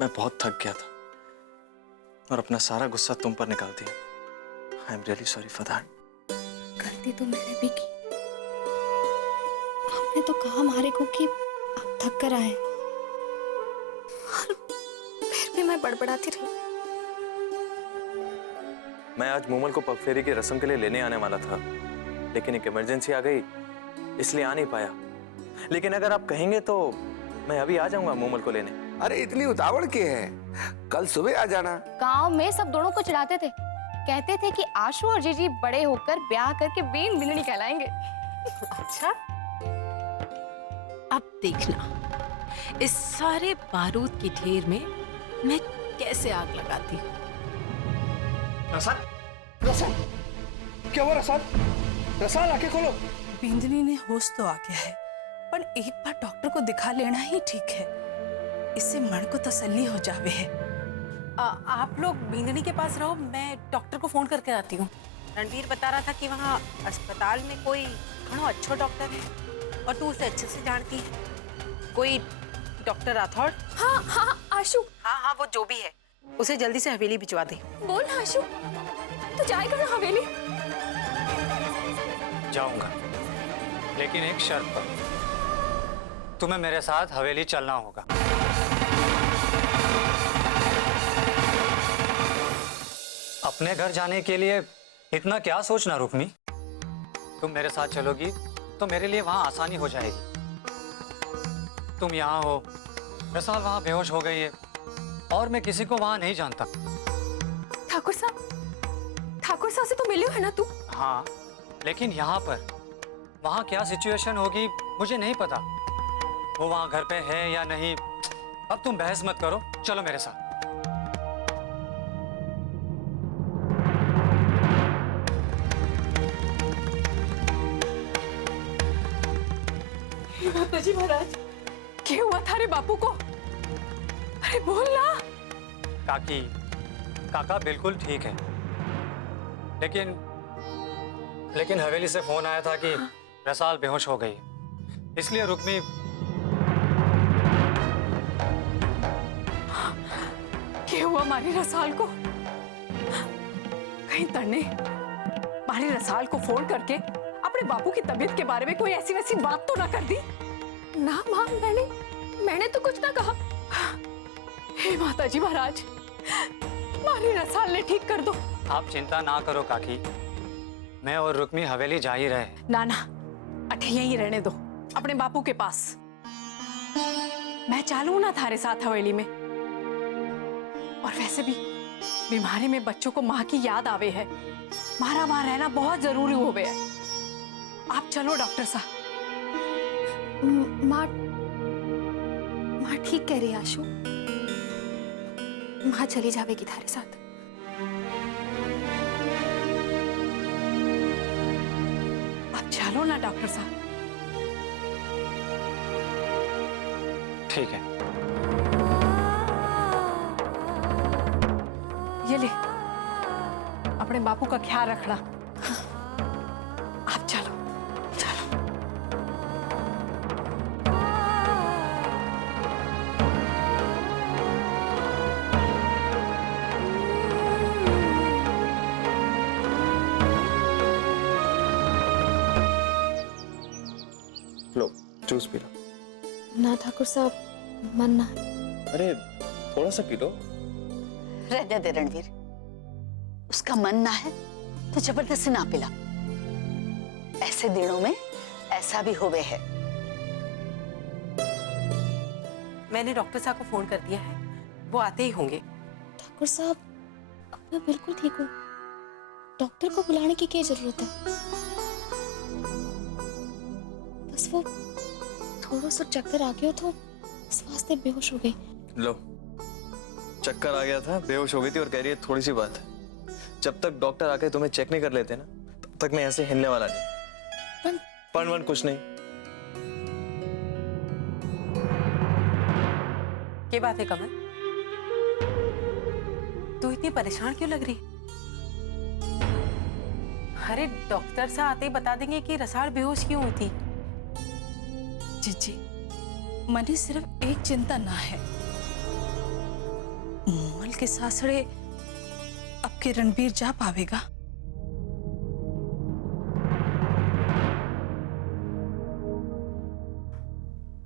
मैं बहुत थक गया था और अपना सारा गुस्सा तुम पर निकाल दिया। I am really sorry for that. गलती तो मैंने भी की। आपने तो कहा मारे को कि आप थक कर आए, और फिर भी मैं बड़बड़ाती रही। मैं आज मूमल को पगफेरी की रस्म के लिए लेने आने वाला था, लेकिन एक इमरजेंसी आ गई इसलिए आ नहीं पाया। लेकिन अगर आप कहेंगे तो मैं अभी आ जाऊंगा मूमल को लेने। अरे इतनी उतावड़ के है, कल सुबह आ जाना। गांव में सब दोनों को चिढ़ाते थे, कहते थे कि आशु और जीजी बड़े होकर ब्याह करके बीन बिननी कहलाएंगे। अच्छा, अब देखना इस सारे बारूद की ढेर में मैं कैसे आग लगाती हूँ। रसाल, रसाल, क्या हुआ रसाल? रसाल आके खोलो। बिंदनी ने होश तो आ गया है, पर एक बार डॉक्टर को दिखा लेना ही ठीक है, इससे मन को तसल्ली हो जावे है। आप लोग बिंदनी के पास रहो, मैं डॉक्टर को फोन करके आती हूँ। रणवीर बता रहा था कि वहाँ अस्पताल में कोई घणो अच्छो डॉक्टर है और तू उसे अच्छे से जानती है। कोई डॉक्टर राठौड़। हाँ हाँ आशु। हाँ, वो जो भी है उसे जल्दी से हवेली भिजवा दे। बोल ना आशु, तू जाएगा ना हवेली? जाऊंगा, लेकिन एक शर्त पर। तुम्हें मेरे साथ हवेली चलना होगा। अपने घर जाने के लिए इतना क्या सोचना रुक्मी। तुम मेरे साथ चलोगी तो मेरे लिए वहां आसानी हो जाएगी। तुम यहाँ हो, रसाल वहां बेहोश हो गई है और मैं किसी को वहां नहीं जानता। ठाकुर साहब से तो मिले है ना तू? हाँ, लेकिन यहाँ पर वहां क्या सिचुएशन होगी मुझे नहीं पता। वो वहां घर पे है या नहीं। अब तुम बहस मत करो, चलो मेरे साथ। माताजी महाराज, क्या हुआ थारे बापू को? अरे बोल ना। काका बिल्कुल ठीक है, लेकिन हवेली से फोन आया था कि रसाल बेहोश हो गई, इसलिए रुक्मी। क्या हुआ मारी रसाल को? कहीं तन्ने मारी रसाल को फोन करके अपने बापू की तबीयत के बारे में कोई ऐसी वैसी बात तो ना कर दी? ना मां, मैंने तो कुछ ना कहा। हे माताजी महाराज, मारी रसाल ने ठीक कर दो। आप चिंता ना करो काकी, मैं और रुक्मी हवेली जा ही रहे। ना अठे यहीं रहने दो, अपने बापू के पास। मैं चालू ना थारे साथ हवेली में। और वैसे भी बीमारी में बच्चों को माँ की याद आवे है, मारा वहां रहना बहुत जरूरी हो गया है। आप चलो डॉक्टर साहब। माँ ठीक कह रही है आशु, माँ चली जावेगी थारे साथ। आप चलो ना डॉक्टर साहब। ठीक है, ये ले, अपने बापू का ख्याल रखना। आप चलो चलो। लो जूस पी लो। ना ठाकुर साहब, मन ना। अरे थोड़ा सा पी लो। रहने दे रणवीर, उसका मन ना है तो जबरदस्ती ना पिला। ऐसे दिनों में ऐसा भी होवे है। मैंने डॉक्टर साहब को फोन कर दिया है, वो आते ही होंगे। ठाकुर साहब, अब मैं बिल्कुल ठीक हूँ, डॉक्टर को बुलाने की क्या जरूरत है? बस वो थोड़ा सा चक्कर आ गया तो इस वास्ते बेहोश हो गई। लो, चक्कर आ गया था, बेहोश हो गई थी और कह रही है थोड़ी सी बात है। जब तक डॉक्टर आके तुम्हें चेक नहीं कर लेते ना, तब तक मैं ऐसे हिलने वाला नहीं। पण कुछ नहीं। क्या बात है कमल, तू इतनी परेशान क्यों लग रही? अरे डॉक्टर साहब आते ही बता देंगे कि रसाल बेहोश क्यों हुई थी। जीजी, मनी सिर्फ एक चिंता ना है, दिल के सासड़े अब के रणबीर जा पावेगा?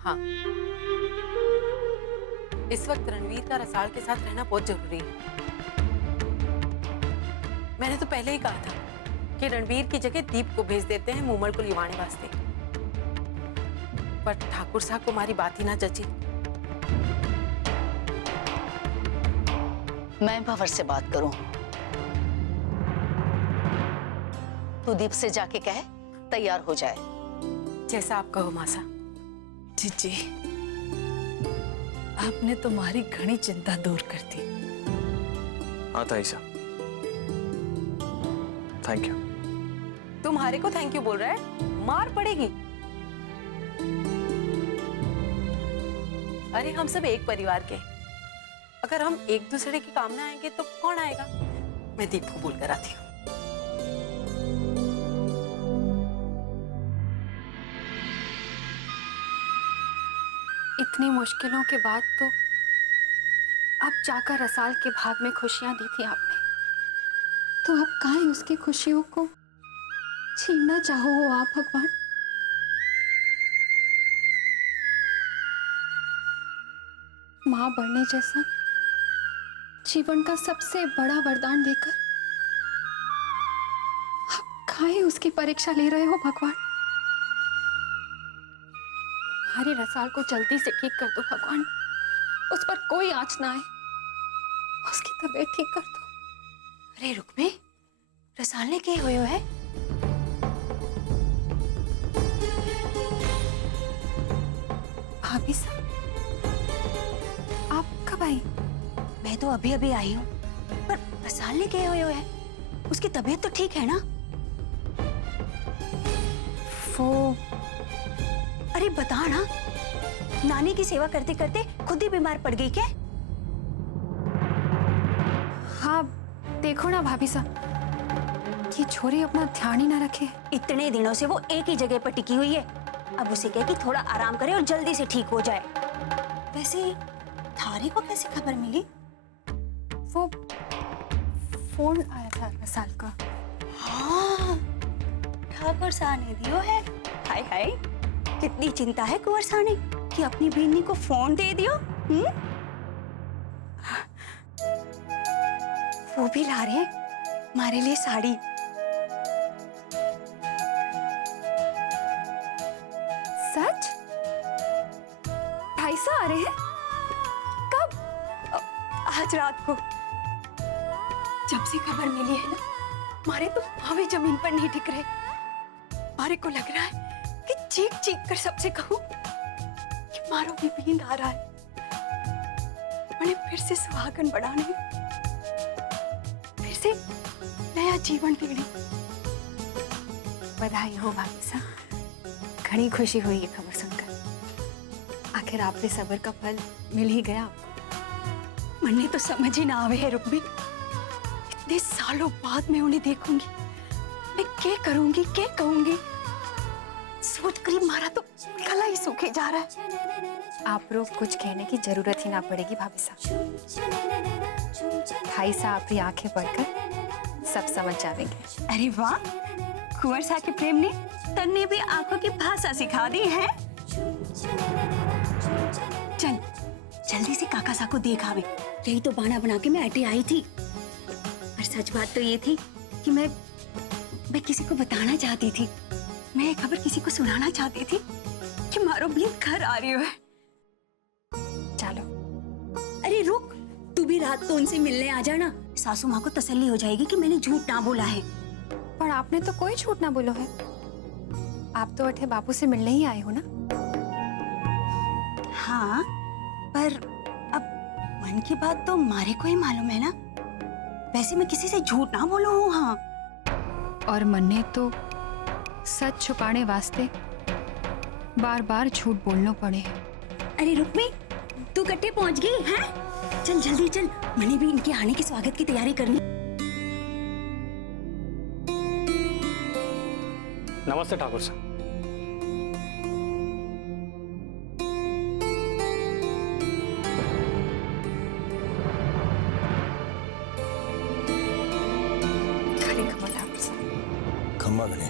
हाँ, इस वक्त रणवीर का रसाल के साथ रहना बहुत जरूरी है। मैंने तो पहले ही कहा था कि रणवीर की जगह दीप को भेज देते हैं मूमल को लिवाने वास्ते, पर ठाकुर साहब को हमारी बात ही ना जची। मैं भंवर से बात करूं? तू दीप से जाके कहे तैयार हो जाए। जैसा आप कहो मासा। जीजी, आपने तुम्हारी घनी चिंता दूर कर दी। हाँ ताईसा, थैंक यू। तुम्हारे को थैंक यू बोल रहा है? मार पड़ेगी। अरे हम सब एक परिवार के, अगर हम एक दूसरे के काम ना आएंगे तो कौन आएगा? मैं दीप को बोल कर आती हूँ। इतनी मुश्किलों के बाद तो अब जाकर रसाल के भाग में खुशियां दी थी आपने, तो अब काहे उसकी खुशियों को छीनना चाहो हो आप भगवान? मां बनने जैसा जीवन का सबसे बड़ा वरदान देकर अब काहे उसकी परीक्षा ले रहे हो भगवान? हमारे रसाल को जल्दी से ठीक कर दो भगवान, उस पर कोई आंच ना आए, उसकी तबीयत ठीक कर दो। अरे रुक्मे, रसाल ने क्या होयो है? भाभी साहब, आप कब आई? मैं तो अभी अभी आई हूँ, पर रसाल ने क्या होयो है? उसकी तबीयत तो ठीक है ना? वो अरे बता ना, नानी की सेवा करते करते खुद ही बीमार पड़ गई क्या? हाँ देखो ना भाभी साहब, ये छोरी अपना ध्यान ही ना रखे। इतने दिनों से वो एक ही जगह पर टिकी हुई है। अब उसे कह कि थोड़ा आराम करे और जल्दी से ठीक हो जाए। वैसे थारे को कैसे खबर मिली? वो फोन आया था रसाल का। हाँ, ठाकुर साहब ने दियो है। हाय हाय, कितनी चिंता है कुंवर साहब ने कि अपनी बीनी को फोन दे दियो। वो भी ला रहे हैं हमारे लिए साड़ी। सच? ढाई सौ आ रहे हैं? कब? आज रात को। जब से खबर मिली है ना, हमारे तो हवे जमीन पर नहीं टिक रहे। हमारे को लग रहा है कि चीख चीख कर सबसे कहूं कि मारो भी नींद आ रहा है, उन्हें फिर से सुहागन बढ़ाने, फिर से नया जीवन पीने। बधाई हो भाभी साहब, घनी खुशी हुई ये खबर सुनकर। आखिर आपने सब्र का फल मिल ही गया आपको। मन्ने तो समझ ही ना आवे है रुक्मी, इतने सालों बाद मैं उन्हें देखूंगी, मैं क्या करूंगी, क्या कहूंगी, सोच कर मारा तो गला ही सूखे जा रहा है। आप लोग कुछ कहने की जरूरत ही ना पड़ेगी भाभी साहब। भाई साहब की आंखें पढ़कर सब समझ जाएंगे। अरे वाह, कुंवर साहब के प्रेम ने तन्ने भी आंखों की भाषा सिखा दी है। चल जल्दी से काका साहब को देख आवे। यही तो बहाना बना के मैं अटे आई थी, पर सच बात तो ये थी कि मैं किसी को बताना चाहती थी, मैं ये खबर किसी को सुनाना चाहती थी कि मारो बीन घर आ रही है। चलो। अरे रुक, तू भी रात को उनसे मिलने आ जाना, सासू माँ को तसल्ली हो जाएगी कि मैंने झूठ ना बोला है। पर आपने तो कोई झूठ ना बोलो है, आप तो अठे बापू से मिलने ही आए हो ना। हाँ, पर अब मन की बात तो मारे को ही मालूम है ना। वैसे मैं किसी से झूठ ना बोलूं हूँ। हाँ, और मन ने तो सच छुपाने वास्ते बार बार झूठ बोलना पड़े। अरे रुक्मी, तू कट्टे पहुंच गई है? चल जल्दी चल, मैंने भी इनके आने के स्वागत की तैयारी करनी। नमस्ते ठाकुर साहब। खम्मा घणे।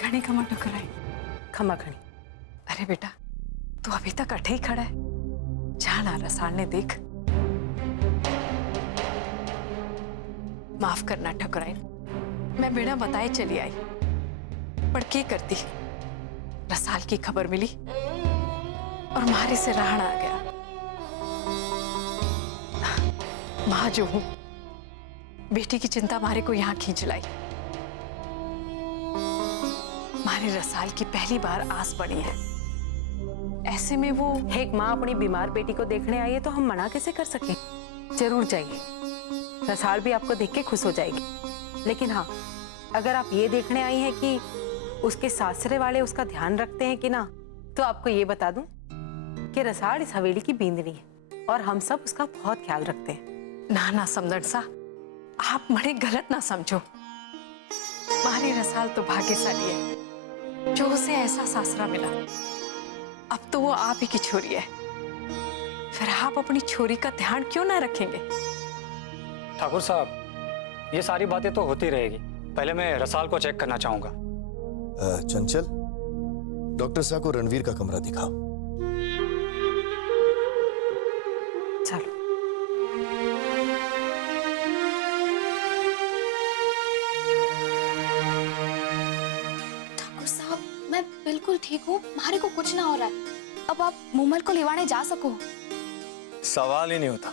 घणे खमा टकराई। खमा खणी। अरे बेटा, तू अभी तक अठे ही खड़ा है। जाना रसाल ने देख। माफ करना ठकुराइन, मैं बिना बताए चली आई। पर क्या करती, रसाल की खबर मिली और मारे से राहण आ गया। मां जो हूं, बेटी की चिंता मारे को यहां खींच लाई। मारे रसाल की पहली बार आस बनी है। ऐसे में वो एक माँ अपनी बीमार बेटी को देखने आई है तो हम मना कैसे कर सकें? जरूर जाइए, रसाल भी आपको देख के खुश हो जाएगी। लेकिन हाँ, अगर आप ये देखने आई हैं कि उसके सासरे वाले उसका ध्यान रखते हैं कि ना, तो आपको ये बता दूं कि रसाल इस हवेली की बींदनी है और हम सब उसका बहुत ख्याल रखते हैं। ना ना समझण सा, आप मने गलत ना समझो। मारी रसाल तो भाग्यशाली है जो उसे ऐसा सासरा मिला। अब तो वो आप ही की छोरी है, फिर आप अपनी छोरी का ध्यान क्यों ना रखेंगे? ठाकुर साहब, ये सारी बातें तो होती रहेगी। पहले मैं रसाल को चेक करना चाहूंगा। चंचल, डॉक्टर साहब को रणवीर का कमरा दिखाओ। चलो। ठाकुर साहब, मैं बिल्कुल ठीक हूँ, मारे को कुछ ना हो रहा है। अब आप मूमल को लिवाने जा सको। सवाल ही नहीं होता।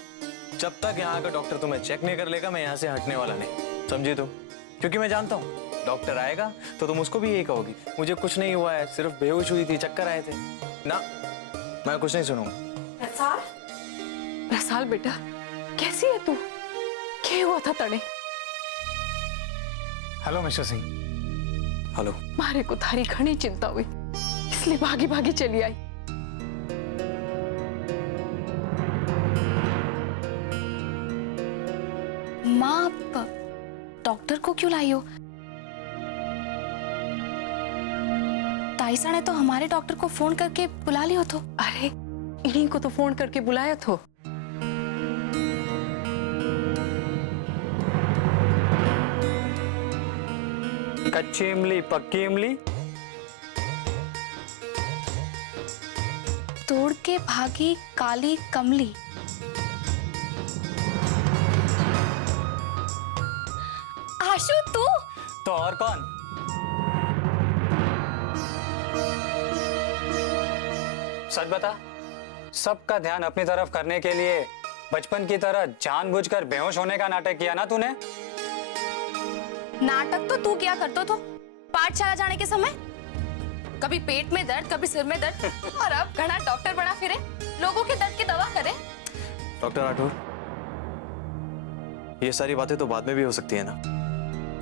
जब तक यहाँ का डॉक्टर तुम्हें चेक नहीं कर लेगा, मैं यहाँ से हटने वाला नहीं, समझी तुम? क्योंकि मैं जानता हूँ डॉक्टर आएगा तो तुम उसको भी यही कहोगी, मुझे कुछ नहीं हुआ है, सिर्फ बेहोश हुई थी, चक्कर आए थे ना। मैं कुछ नहीं सुनूंगा। रसाल, रसाल बेटा, कैसी है तू? क्या हुआ था तने? Hello mister Singh. हेलो। मारे को थारी घनी चिंता हुई, इसलिए भागी भागी चली आई। माँ, डॉक्टर को क्यों लाई हो? ताईसा ने तो हमारे डॉक्टर को फोन करके बुला लिया तो। अरे इन्हीं को तो फोन करके बुलाया तो। कच्ची इमली पक्की इमली, तोड़ के भागी काली कमली। आशु, तू? तो और कौन? सच बता, सबका ध्यान अपनी तरफ करने के लिए बचपन की तरह जानबूझकर बेहोश होने का नाटक किया ना तूने? नाटक तो तू क्या करतो तो पाठशाला जाने के समय। कभी पेट में दर्द, कभी सिर में दर्द, और अब घना डॉक्टर बना फिरे, लोगों के दर्द की दवा करे। डॉक्टर राठौर, ये सारी बातें तो बाद में भी हो सकती है ना।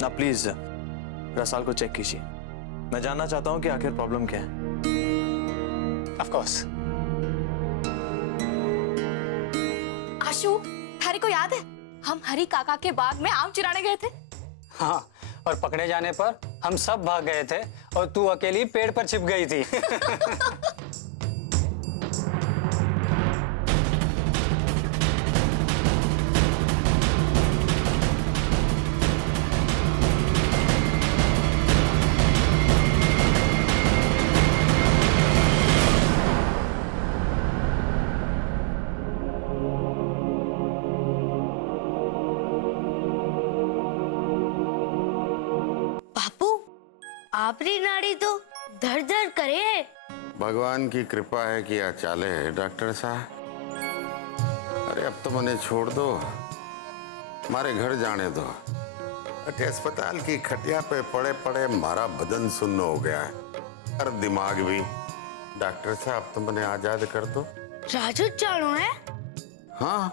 ना प्लीज रसाल को चेक कीजिए, मैं जानना चाहता हूँ कि आखिर प्रॉब्लम क्या है। Of course. आशु, थारे को याद है हम हरी काका के बाग में आम चुराने गए थे? हाँ, और पकड़े जाने पर हम सब भाग गए थे और तू अकेली पेड़ पर छिप गई थी। आपरी नाड़ी तो धड़ धड़ करे है। भगवान की कृपा है कि आज चाले है डॉक्टर साहब। अरे अब तो मने छोड़ दो, मारे घर जाने दो। अटे अस्पताल की खटिया पे पड़े पड़े मारा बदन सुन्न हो गया है, और दिमाग भी। डॉक्टर साहब तो मने आजाद कर दो। राजू जानो है? हाँ,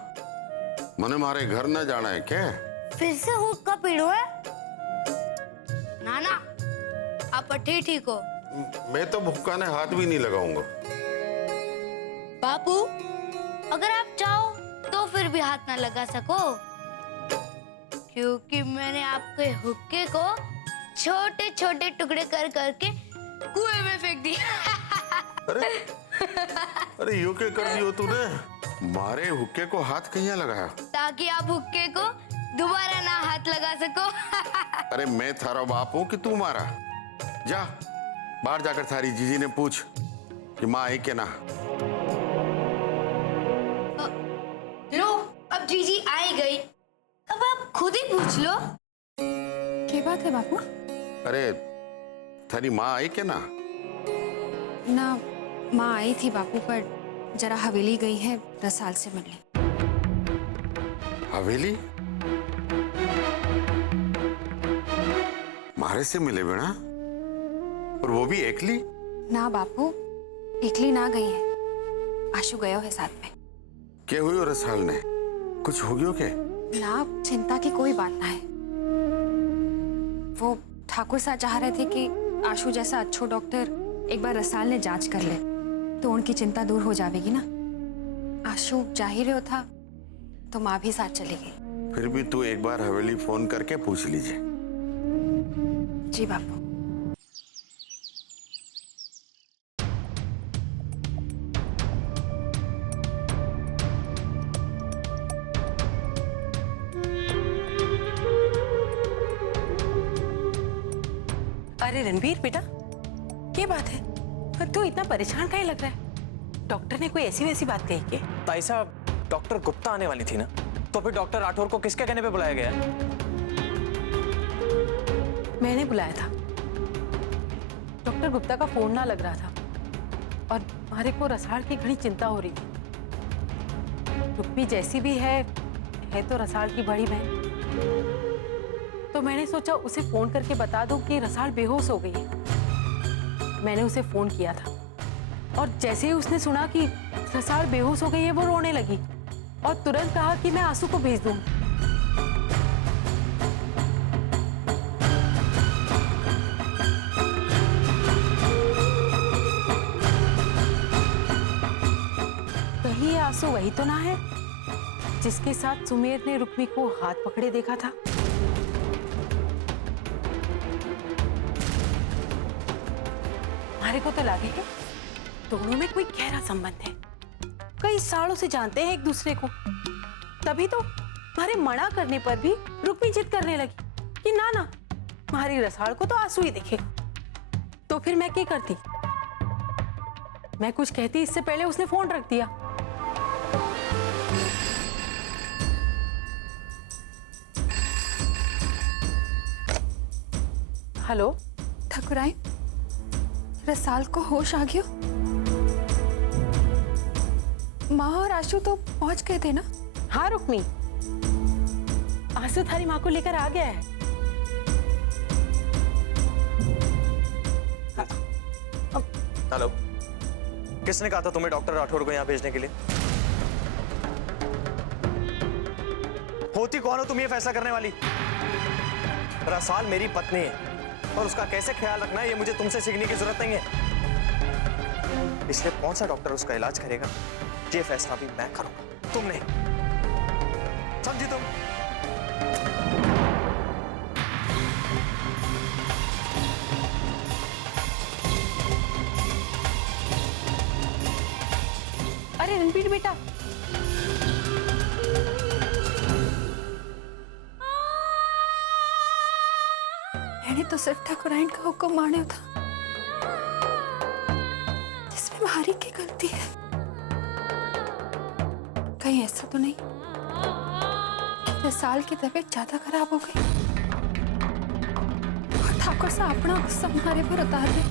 मने मारे घर न जाना है क्या? फिर से हुक्का पीड़ो है? नाना, आप अठे ठीक हो। मैं तो भुक्का ने हाथ भी नहीं लगाऊंगा। बापू, अगर आप चाहो तो फिर भी हाथ ना लगा सको, क्योंकि मैंने आपके हुक्के को छोटे छोटे टुकड़े कर करके कुएं में फेंक दिया। अरे यो क्या कर दियो तूने? मारे हुक्के को हाथ कहीं लगाया? ताकि आप हुक्के को दोबारा ना हाथ लगा सको। अरे मैं थारा बाप हूं कि तू मारा? जा बाहर जाकर थारी जीजी ने पूछ कि माँ आई के ना। लो अब जीजी आई गई, अब आप खुद ही पूछ लो। क्या बात है बापू? अरे थारी माँ आई के ना? ना, माँ आई थी बापू, पर जरा हवेली गई है रसाल से मिलने। हवेली? मारे से मिले बिना? और वो भी एकली? ना बापू, एकली ना गई है, आशु गयो है साथ में। क्या हुई और रसाल ने? कुछ हो गयो के? ना, चिंता की कोई बात ना है। वो ठाकुर साहब चाह रहे थे कि आशु जैसा अच्छो डॉक्टर एक बार रसाल ने जांच कर ले तो उनकी चिंता दूर हो जाएगी ना। आशु जा ही रहा था तो माँ भी साथ चलेगी। फिर भी तू एक बार हवेली फोन करके पूछ लीजिए। जी बापू। अरे रणवीर बेटा, क्या बात है? तू इतना परेशान काहे लग रहा है? डॉक्टर ने कोई ऐसी वैसी बात कही क्या? ताई साहब, डॉक्टर गुप्ता आने वाली थी ना, तो फिर डॉक्टर राठौर को किसके कहने पे बुलाया गया? मैंने बुलाया था। डॉक्टर गुप्ता का फोन ना लग रहा था और हमारे को रसाल की घनी चिंता हो रही थी। रुक्मी जैसी भी है तो रसाल की बड़ी बहन। तो मैंने सोचा उसे फोन करके बता दूं कि रसाल बेहोश हो गई है। मैंने उसे फोन किया था और जैसे ही उसने सुना कि रसाल बेहोश हो गई है, वो रोने लगी और तुरंत कहा कि मैं आंसू को भेज दूं। कहीं ये आंसू वही तो ना है जिसके साथ सुमेर ने रुक्मी को हाथ पकड़े देखा था? हमारे को तो लगे कि दोनों में कोई गहरा संबंध है। कई सालों से जानते हैं एक दूसरे को। तभी तो हमारे मना करने पर भी रुक्मी जिद करने लगी कि ना ना, हमारी रसाल को तो आंसू ही दिखे। तो फिर मैं क्या करती? मैं कुछ कहती इससे पहले उसने फोन रख दिया। हेलो ठाकुराइन, रसाल को होश आ गयो? माँ और आशु तो पहुंच गए थे ना? हाँ रुक्मी, आंसू थारी माँ को लेकर आ गया है। हेलो, किसने कहा था तुम्हें डॉक्टर राठौर को यहाँ भेजने के लिए? होती कौन हो तुम ये फैसला करने वाली? रसाल मेरी पत्नी है और उसका कैसे ख्याल रखना है ये मुझे तुमसे सीखने की जरूरत नहीं है। इसलिए कौन सा डॉक्टर उसका इलाज करेगा ये फैसला भी मैं करूंगा, तुम नहीं। समझी तुम? अरे रणबीर बेटा, मैंने तो सिर्फ ठाकुराइन का हुक्म माने था, जिसमें मारी की गलती है। कहीं ऐसा तो नहीं कि रसाल की तबीयत ज्यादा खराब हो गई और ठाकुर साहब अपना गुस्सा हमारे पर उतार दे?